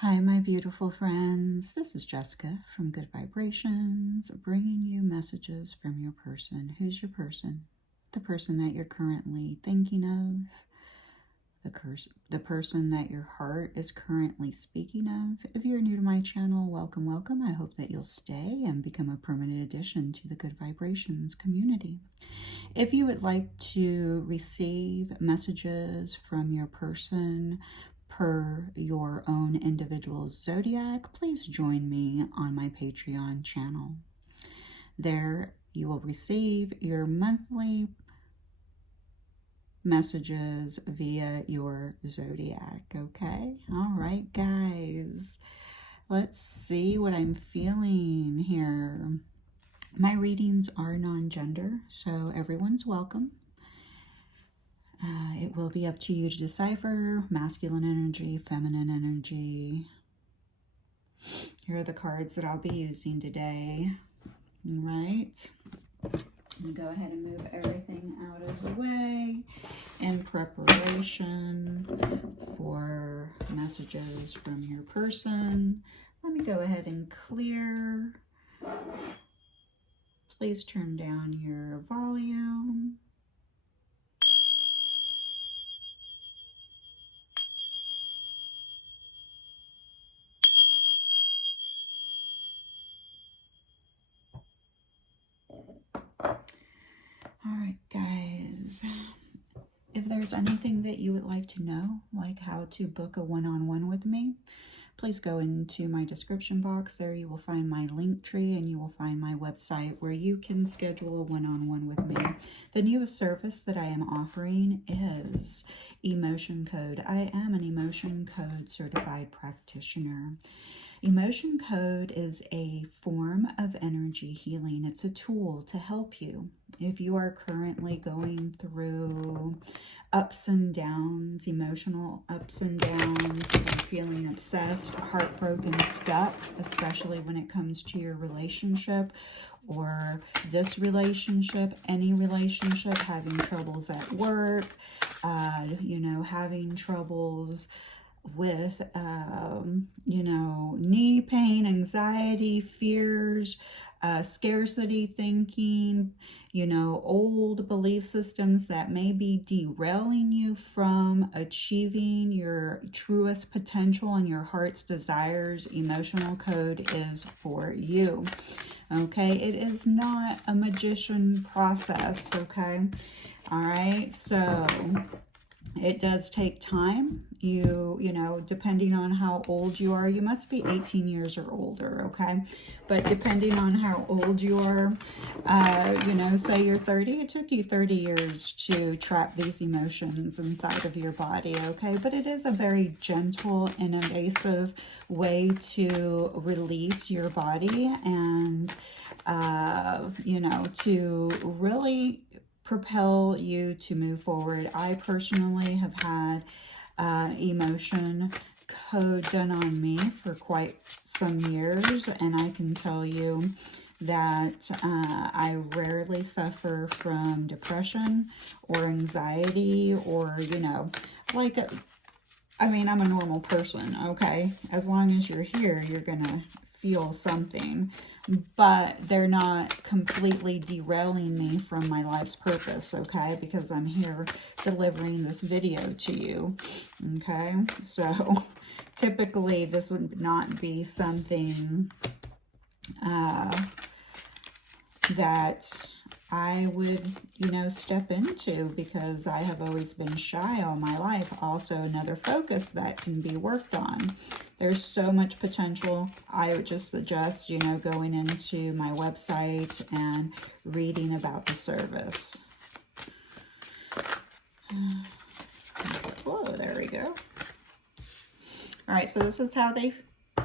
Hi, my beautiful friends. This is Jessica from Good Vibrations, bringing you messages from your person. Who's your person? The person that you're currently thinking of, the person that your heart is currently speaking of. If you're new to my channel, welcome, welcome. I hope that you'll stay and become a permanent addition to the Good Vibrations community. If you would like to receive messages from your person per your own individual zodiac, please join me on my Patreon channel. There you will receive your monthly messages via your zodiac, okay? All right, guys. Let's see what I'm feeling here. My readings are non-gender, so everyone's welcome. It will be up to you to decipher masculine energy, feminine energy. Here are the cards that I'll be using today. All right. I'm going to go ahead and move everything out of the way in preparation for messages from your person. Let me go ahead and clear. Please turn down your volume. All right, guys, if there's anything that you would like to know, like how to book a one-on-one with me, please go into my description box. There you will find my link tree and you will find my website where you can schedule a one-on-one with me. The newest service that I am offering is Emotion Code. I am an Emotion Code certified practitioner. Emotion Code is a form of energy healing. It's a tool to help you. If you are currently going through ups and downs, emotional ups and downs, if you're feeling obsessed, heartbroken, stuck, especially when it comes to your relationship or this relationship, any relationship, having troubles at work, having troubles with, knee pain, anxiety, fears, scarcity thinking, old belief systems that may be derailing you from achieving your truest potential and your heart's desires. Emotional Code is for you. Okay, it is not a magician process. Okay, all right, so it does take time. Depending on how old you are, you must be 18 years or older, okay? But depending on how old you are, say you're 30, it took you 30 years to trap these emotions inside of your body, okay? But it is a very gentle and invasive way to release your body and, to really propel you to move forward. I personally have had Emotion Code done on me for quite some years, and I can tell you that I rarely suffer from depression or anxiety or, I'm a normal person, okay? As long as you're here, you're gonna feel something, but they're not completely derailing me from my life's purpose, okay? Because I'm here delivering this video to you, okay? So typically this would not be something that I would, step into because I have always been shy all my life. Also, another focus that can be worked on. There's so much potential. I would just suggest, going into my website and reading about the service. Oh, there we go. All right, so this is how they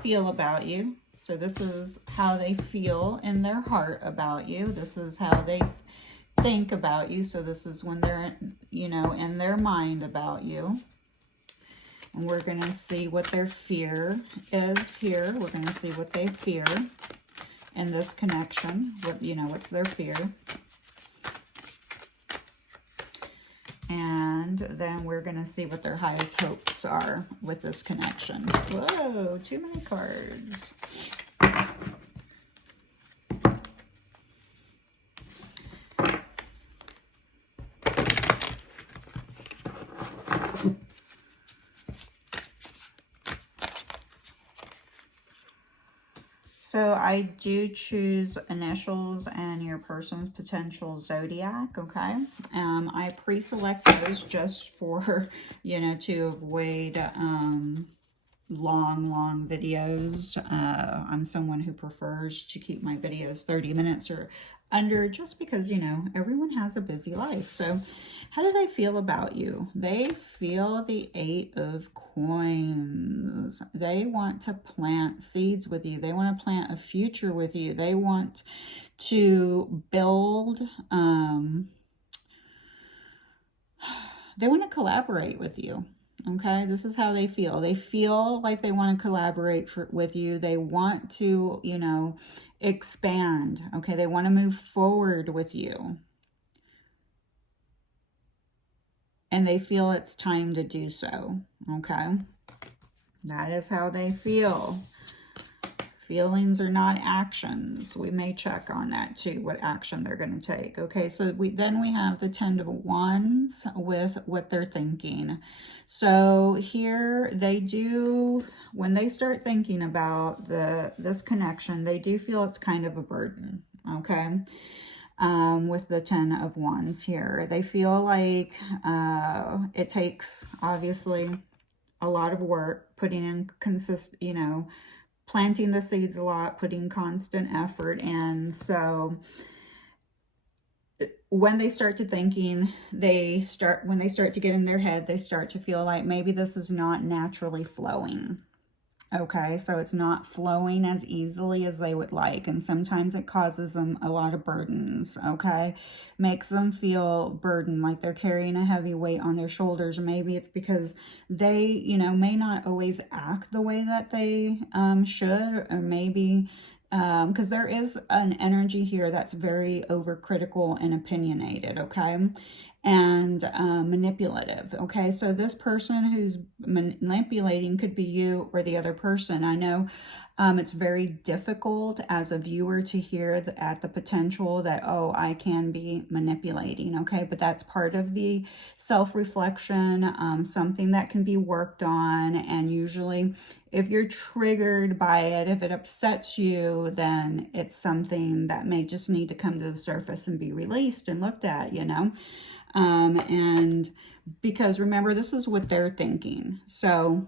feel about you. So this is how they feel in their heart about you. This is how they think about you. So this is when they're, in their mind about you. And we're going to see what their fear is here. We're going to see what they fear in this connection. What's their fear. And then we're going to see what their highest hopes are with this connection. Whoa, too many cards. So I do choose initials and your person's potential zodiac, okay? I pre-select those just for, you know, to avoid long videos. I'm someone who prefers to keep my videos 30 minutes or under, just because, you know, everyone has a busy life. So how do they feel about you? They feel the 8 of Coins. They want to plant seeds with you. They want to plant a future with you. They want to build, they want to collaborate with you. Okay, this is how they feel. They feel like they want to collaborate with you. They want to, you know, expand. Okay, they want to move forward with you. And they feel it's time to do so. Okay, that is how they feel. Feelings are not actions. We may check on that too, what action they're going to take. Okay, so then we have the 10 of Wands with what they're thinking. So here they do, when they start thinking about this connection, they do feel it's kind of a burden. Okay, with the 10 of Wands here, they feel like it takes obviously a lot of work, putting in you know, planting the seeds a lot, putting constant effort in. So when they start to thinking, when they start to get in their head, they start to feel like maybe this is not naturally flowing. Okay, so it's not flowing as easily as they would like. And sometimes it causes them a lot of burdens, okay? Makes them feel burdened, like they're carrying a heavy weight on their shoulders. Maybe it's because they, you know, may not always act the way that they should, or maybe because there is an energy here that's very overcritical and opinionated, okay? And manipulative. Okay, so this person who's manipulating could be you or the other person. I know it's very difficult as a viewer to hear at the potential that, oh, I can be manipulating. Okay, but that's part of the self-reflection, something that can be worked on. And usually if you're triggered by it, if it upsets you, then it's something that may just need to come to the surface and be released and looked at, you know. And because remember, this is what they're thinking. So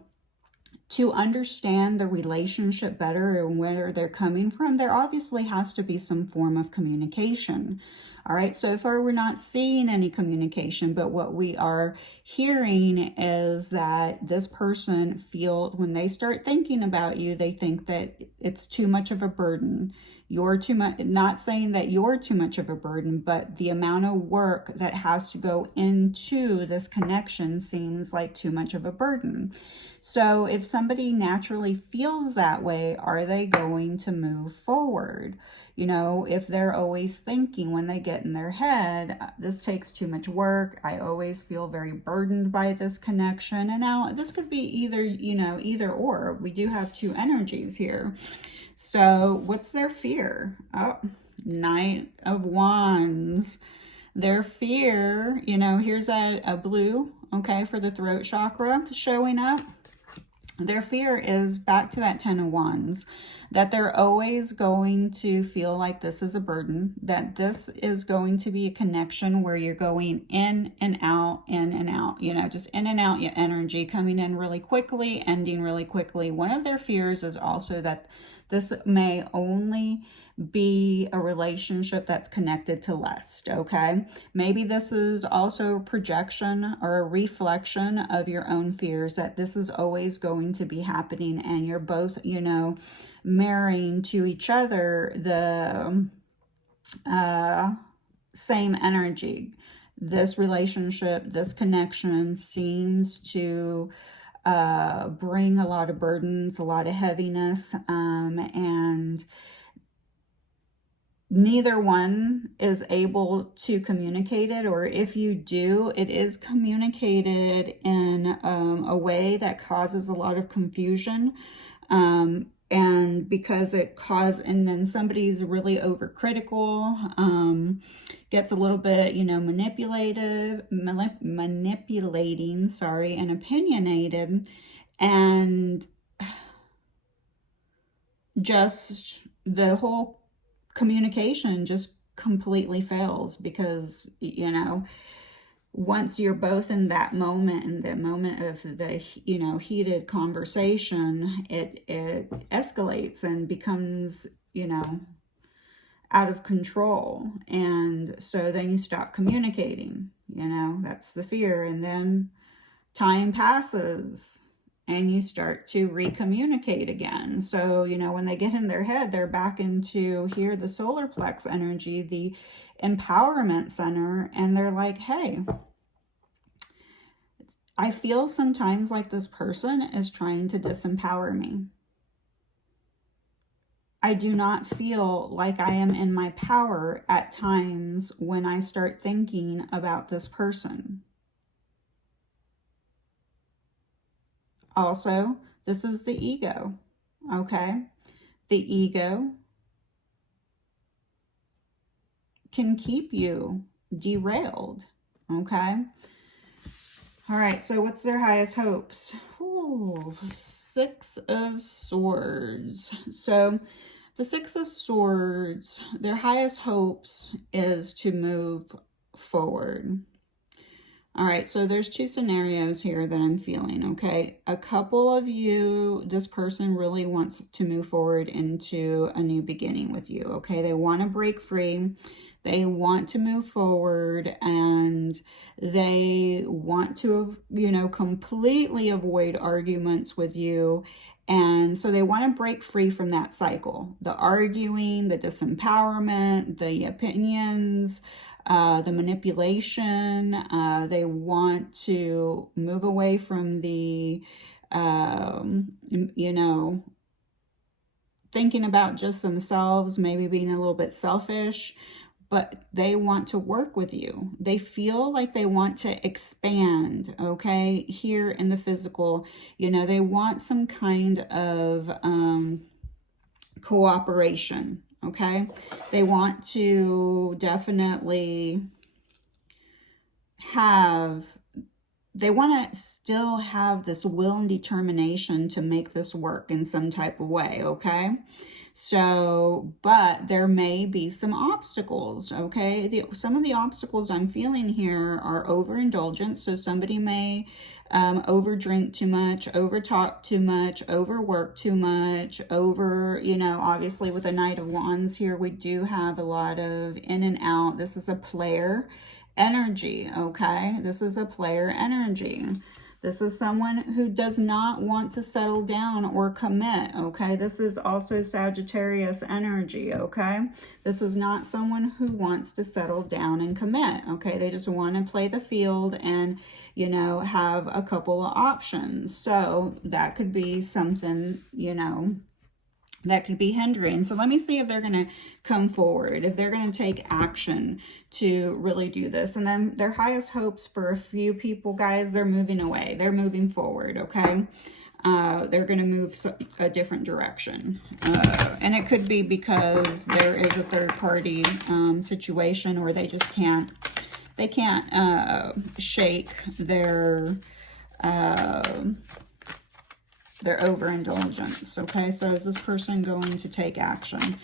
to understand the relationship better and where they're coming from, there obviously has to be some form of communication. All right, so far we're not seeing any communication, but what we are hearing is that this person feels, when they start thinking about you, they think that it's too much of a burden. You're too much, not saying that you're too much of a burden, but the amount of work that has to go into this connection seems like too much of a burden. So if somebody naturally feels that way, are they going to move forward? You know, if they're always thinking when they get in their head, this takes too much work, I always feel very burdened by this connection. And now this could be either, you know, either or. We do have two energies here. So what's their fear? Oh, Knight of Wands. Their fear, you know, here's a blue, okay, for the throat chakra showing up. Their fear is back to that 10 of Wands, that they're always going to feel like this is a burden, that this is going to be a connection where you're going in and out, you know, just in and out, your energy coming in really quickly, ending really quickly. One of their fears is also that this may only be a relationship that's connected to lust, okay? Maybe this is also a projection or a reflection of your own fears, that this is always going to be happening, and you're both, you know, marrying to each other the same energy. This relationship, this connection seems to bring a lot of burdens, a lot of heaviness, and neither one is able to communicate it, or if you do, it is communicated in a way that causes a lot of confusion. And because and then somebody's really overcritical, gets a little bit, manipulating, sorry, and opinionated, and just the whole communication just completely fails, because once you're both in that moment, in the moment of the heated conversation, it escalates and becomes out of control, and so then you stop communicating. That's the fear. And then time passes and you start to recommunicate again. So, when they get in their head, they're back into here, the solar plex energy, the empowerment center, and they're like, hey, I feel sometimes like this person is trying to disempower me. I do not feel like I am in my power at times when I start thinking about this person. Also, this is the ego, okay? The ego can keep you derailed, okay? All right, so what's their highest hopes? Ooh, Six of Swords. So the Six of Swords, their highest hopes is to move forward. All right, so there's two scenarios here that I'm feeling, okay? A couple of you, this person really wants to move forward into a new beginning with you, okay? They want to break free. They want to move forward, and they want to, completely avoid arguments with you. And so they want to break free from that cycle. The arguing, the disempowerment, the opinions, the manipulation. They want to move away from the, thinking about just themselves, maybe being a little bit selfish, but they want to work with you. They feel like they want to expand, okay, here in the physical. They want some kind of cooperation, okay? They want to definitely they want to still have this will and determination to make this work in some type of way, okay? So, but there may be some obstacles, okay? Some of the obstacles I'm feeling here are overindulgence. So somebody may overdrink too much, overtalk too much, overwork too much, obviously with the Knight of Wands here, we do have a lot of in and out. This is a player energy, okay? This is a player energy. This is someone who does not want to settle down or commit, okay? This is also Sagittarius energy, okay? This is not someone who wants to settle down and commit, okay? They just want to play the field and, have a couple of options. So that could be something, that could be hindering. So let me see if they're going to come forward, if they're going to take action to really do this. And then their highest hopes for a few people, guys, they're moving away. They're moving forward, okay? They're going to move a different direction. And it could be because there is a third-party situation, or they just can't shake their overindulgence, okay? So is this person going to take action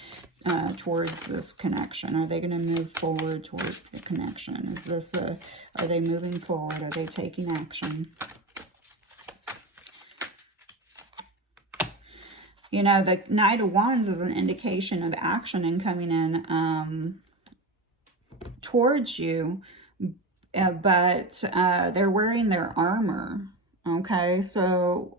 towards this connection? Are they going to move forward towards the connection? Are they moving forward? Are they taking action? The Knight of Wands is an indication of action and coming in towards you, but they're wearing their armor, okay? So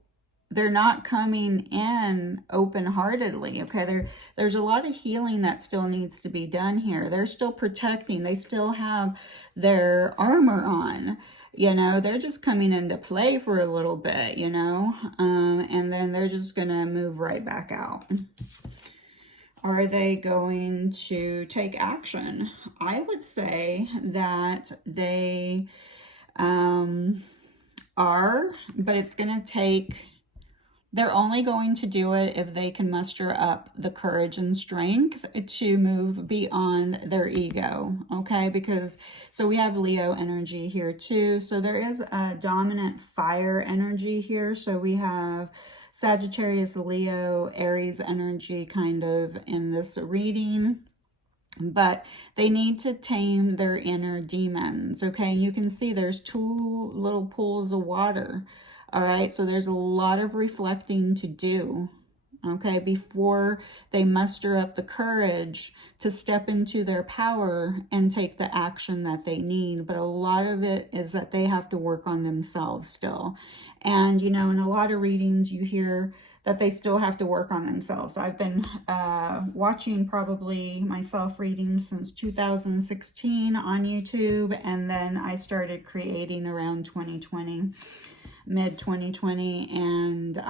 they're not coming in open-heartedly, okay? There's a lot of healing that still needs to be done here. They're still protecting. They still have their armor on, They're just coming into play for a little bit, and then they're just going to move right back out. Are they going to take action? I would say that they are, but it's going to take, they're only going to do it if they can muster up the courage and strength to move beyond their ego, okay? Because, so we have Leo energy here too. So there is a dominant fire energy here. So we have Sagittarius, Leo, Aries energy kind of in this reading. But they need to tame their inner demons, okay? You can see there's two little pools of water. All right, so there's a lot of reflecting to do, okay, before they muster up the courage to step into their power and take the action that they need. But a lot of it is that they have to work on themselves still. And, you know, in a lot of readings, you hear that they still have to work on themselves. I've been watching probably myself reading since 2016 on YouTube, and then I started creating around 2020. Mid 2020, and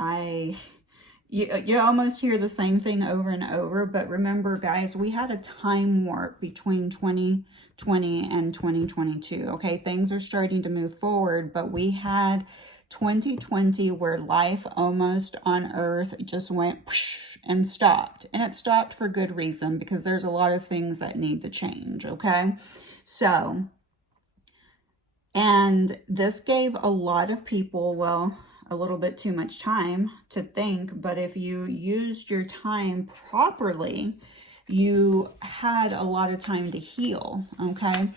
you almost hear the same thing over and over. But remember, guys, we had a time warp between 2020 and 2022. Okay, things are starting to move forward, but we had 2020 where life almost on Earth just went whoosh and stopped, and it stopped for good reason, because there's a lot of things that need to change. Okay, so. And this gave a lot of people, well, a little bit too much time to think, but if you used your time properly, you had a lot of time to heal, okay?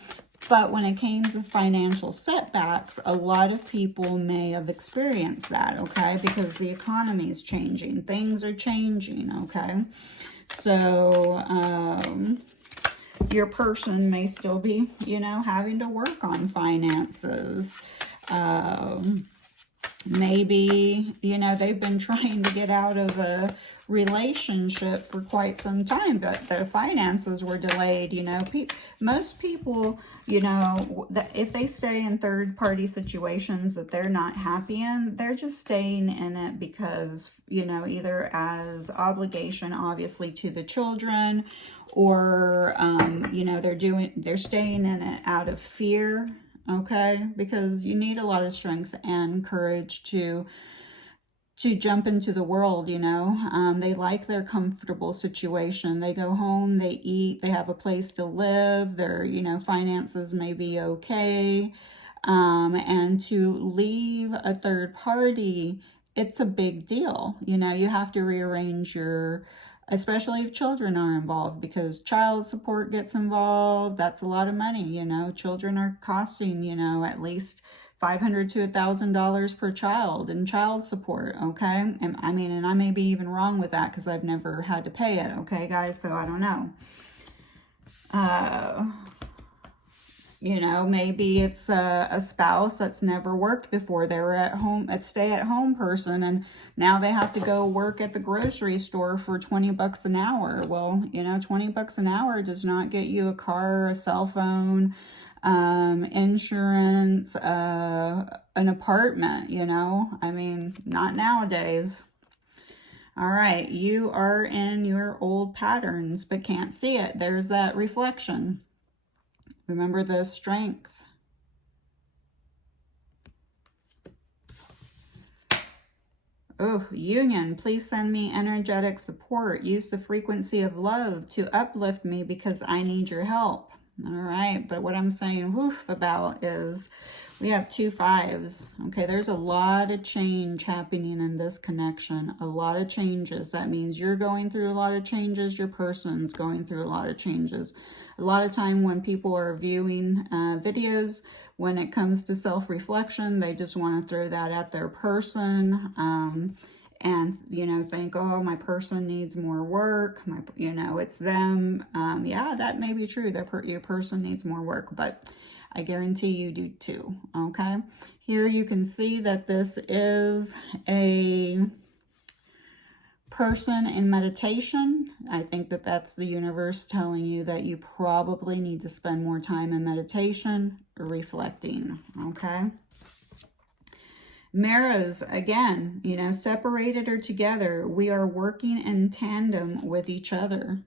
But when it came to financial setbacks, a lot of people may have experienced that, okay? Because the economy is changing, things are changing, okay? So, your person may still be, you know, having to work on finances. Maybe, you know, they've been trying to get out of a relationship for quite some time, but their finances were delayed. You know, most people, you know, if they stay in third-party situations that they're not happy in, they're just staying in it because, you know, either as obligation, obviously, to the children, or, you know, they're staying in it out of fear, okay? Because you need a lot of strength and courage to jump into the world, you know. They like their comfortable situation. They go home, they eat, they have a place to live, their, you know, finances may be okay. And to leave a third party, it's a big deal. You know, you have to rearrange especially if children are involved, because child support gets involved. That's a lot of money, you know. Children are costing, you know, at least $500 to $1,000 per child in child support, okay? And I mean, and I may be even wrong with that because I've never had to pay it, okay, guys? So I don't know. You know, maybe it's a spouse that's never worked before. They were at home, a stay-at-home person, and now they have to go work at the grocery store for 20 bucks an hour. Well, you know, 20 bucks an hour does not get you a car, a cell phone, insurance, an apartment, you know. I mean, not nowadays. All right, you are in your old patterns, but can't see it. There's that reflection. Remember the strength. Oh, union, please send me energetic support. Use the frequency of love to uplift me because I need your help. All right, but what I'm saying woof about is we have 2 5s. Okay, there's a lot of change happening in this connection. A lot of changes. That means you're going through a lot of changes. Your person's going through a lot of changes. A lot of time when people are viewing videos, when it comes to self-reflection, they just want to throw that at their person. And, you know, think, oh, my person needs more work. You know, it's them. Yeah, that may be true. Your person needs more work, but I guarantee you do too, okay? Here you can see that this is a person in meditation. I think that that's the universe telling you that you probably need to spend more time in meditation, reflecting, okay? Maras, again, you know, separated or together, we are working in tandem with each other.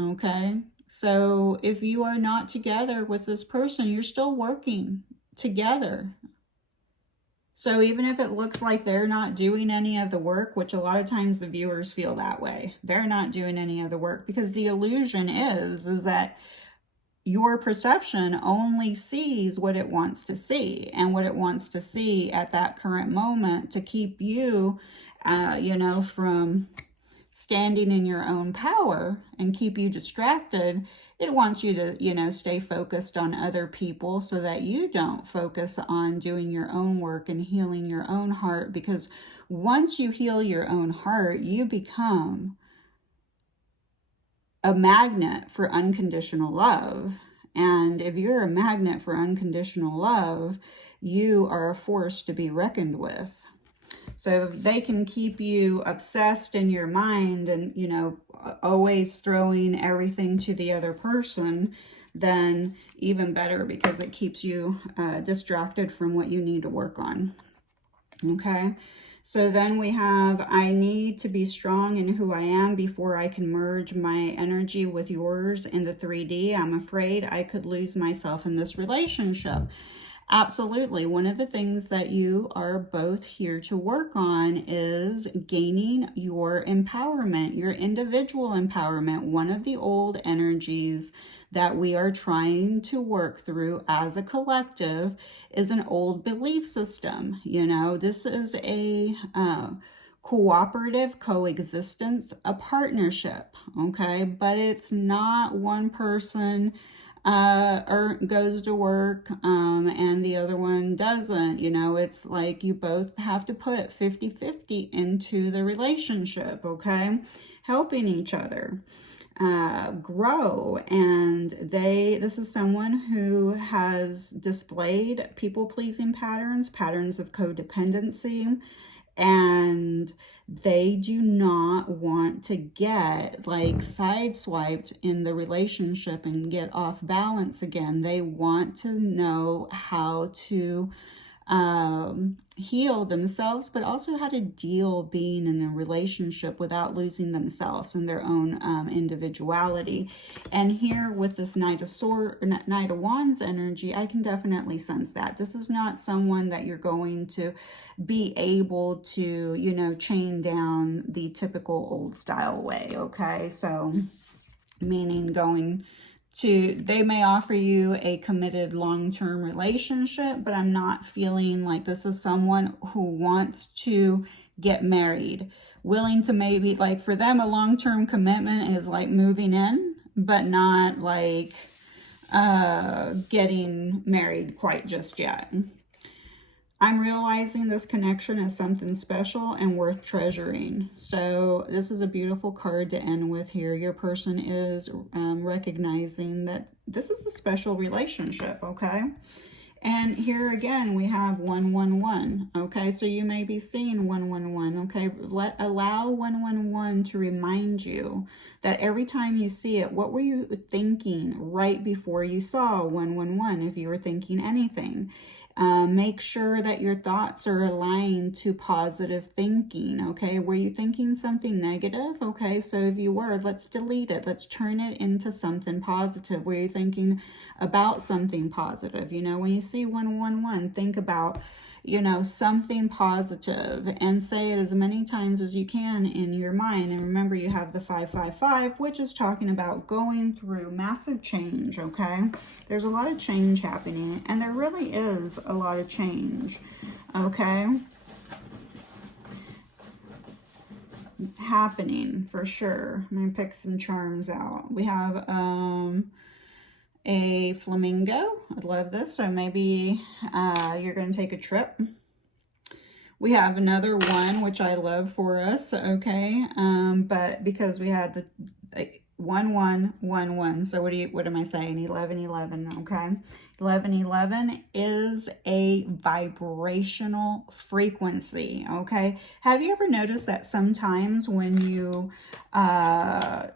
Okay? So if you are not together with this person, you're still working together. So even if it looks like they're not doing any of the work, which a lot of times the viewers feel that way, they're not doing any of the work, because the illusion is that your perception only sees what it wants to see, and what it wants to see at that current moment to keep you, you know, from standing in your own power and keep you distracted. It wants you to, you know, stay focused on other people so that you don't focus on doing your own work and healing your own heart. Because once you heal your own heart, you become a magnet for unconditional love. And if you're a magnet for unconditional love, you are a force to be reckoned with. So if they can keep you obsessed in your mind and, you know, always throwing everything to the other person, then even better, because it keeps you distracted from what you need to work on. Okay. So then we have, I need to be strong in who I am before I can merge my energy with yours in the 3D. I'm afraid I could lose myself in this relationship. Absolutely. One of the things that you are both here to work on is gaining your empowerment, your individual empowerment. One of the old energies that we are trying to work through as a collective is an old belief system. You know, this is a cooperative coexistence, a partnership, okay? But it's not one person goes to work and the other one doesn't. You know, it's like you both have to put 50-50 into the relationship, okay? Helping each other grow. And this is someone who has displayed people-pleasing patterns, patterns of codependency, and they do not want to get like sideswiped in the relationship and get off balance again. They want to know how to heal themselves, but also how to deal being in a relationship without losing themselves and their own individuality. And here with this Knight of Wands energy, I can definitely sense that this is not someone that you're going to be able to, you know, chain down the typical old style way. Okay, so meaning they may offer you a committed long-term relationship, but I'm not feeling like this is someone who wants to get married, willing to maybe, like for them, a long-term commitment is like moving in, but not like getting married quite just yet. I'm realizing this connection is something special and worth treasuring. So this is a beautiful card to end with here. Your person is recognizing that this is a special relationship, okay? And here again, we have 111, okay? So you may be seeing 111, okay? Allow 111 to remind you that every time you see it, what were you thinking right before you saw 111, if you were thinking anything? Make sure that your thoughts are aligned to positive thinking, okay? Were you thinking something negative? Okay, so if you were, let's delete it. Let's turn it into something positive. Were you thinking about something positive? You know, when you see 111, think about, you know, something positive and say it as many times as you can in your mind. And remember, you have the 555, which is talking about going through massive change, okay? There's a lot of change happening, and there really is a lot of change, okay? Happening for sure. I'm going to pick some charms out. We have a flamingo. I love this. So maybe you're going to take a trip. We have another one, which I love for us, okay? But because we had the 1111, so what am I saying? 1111, okay? 1111 is a vibrational frequency, okay? Have you ever noticed that sometimes when you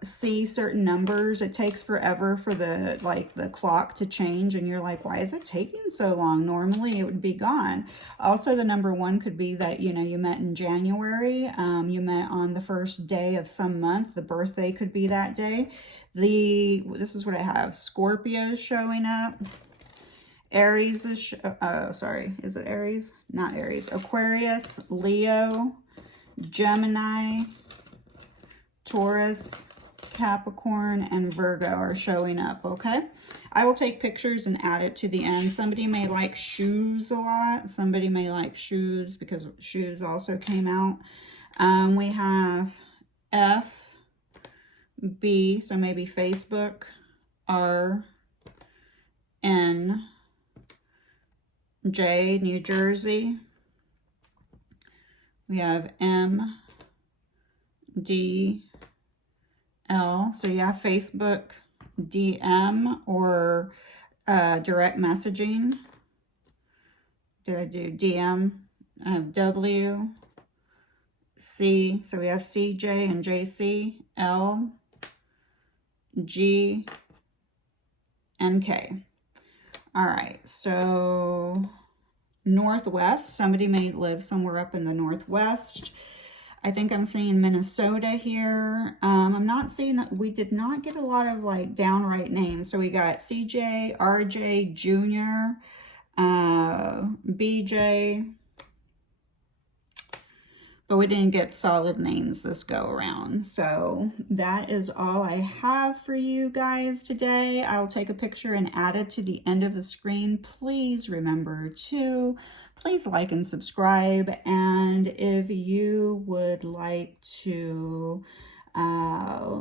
see certain numbers. It takes forever for the clock to change, and you're like, why is it taking so long? Normally it would be gone. Also, the number 1 could be that, you know, you met in January, you met on the first day of some month. The birthday could be that day. This is what I have. Scorpio is showing up. Aries is, sorry, is it Aries? Not Aries. Aquarius, Leo, Gemini, Taurus, Capricorn, and Virgo are showing up, okay? I will take pictures and add it to the end. Somebody may like shoes a lot. Somebody may like shoes because shoes also came out. We have F, B, so maybe Facebook, R, N, J, New Jersey. We have M, D, L. So yeah, Facebook, DM, or direct messaging. Did I do DM? I have W, C. So we have C, J, and JC, L, G, and K. All right, so Northwest. Somebody may live somewhere up in the Northwest. I think I'm seeing Minnesota here. I'm not seeing that. We did not get a lot of like downright names. So we got CJ, RJ, Junior, BJ, but we didn't get solid names this go around. So that is all I have for you guys today. I'll take a picture and add it to the end of the screen. Please remember to please like and subscribe. And if you would like to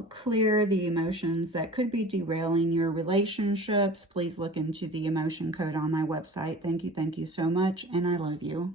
clear the emotions that could be derailing your relationships, please look into the emotion code on my website. Thank you so much, and I love you.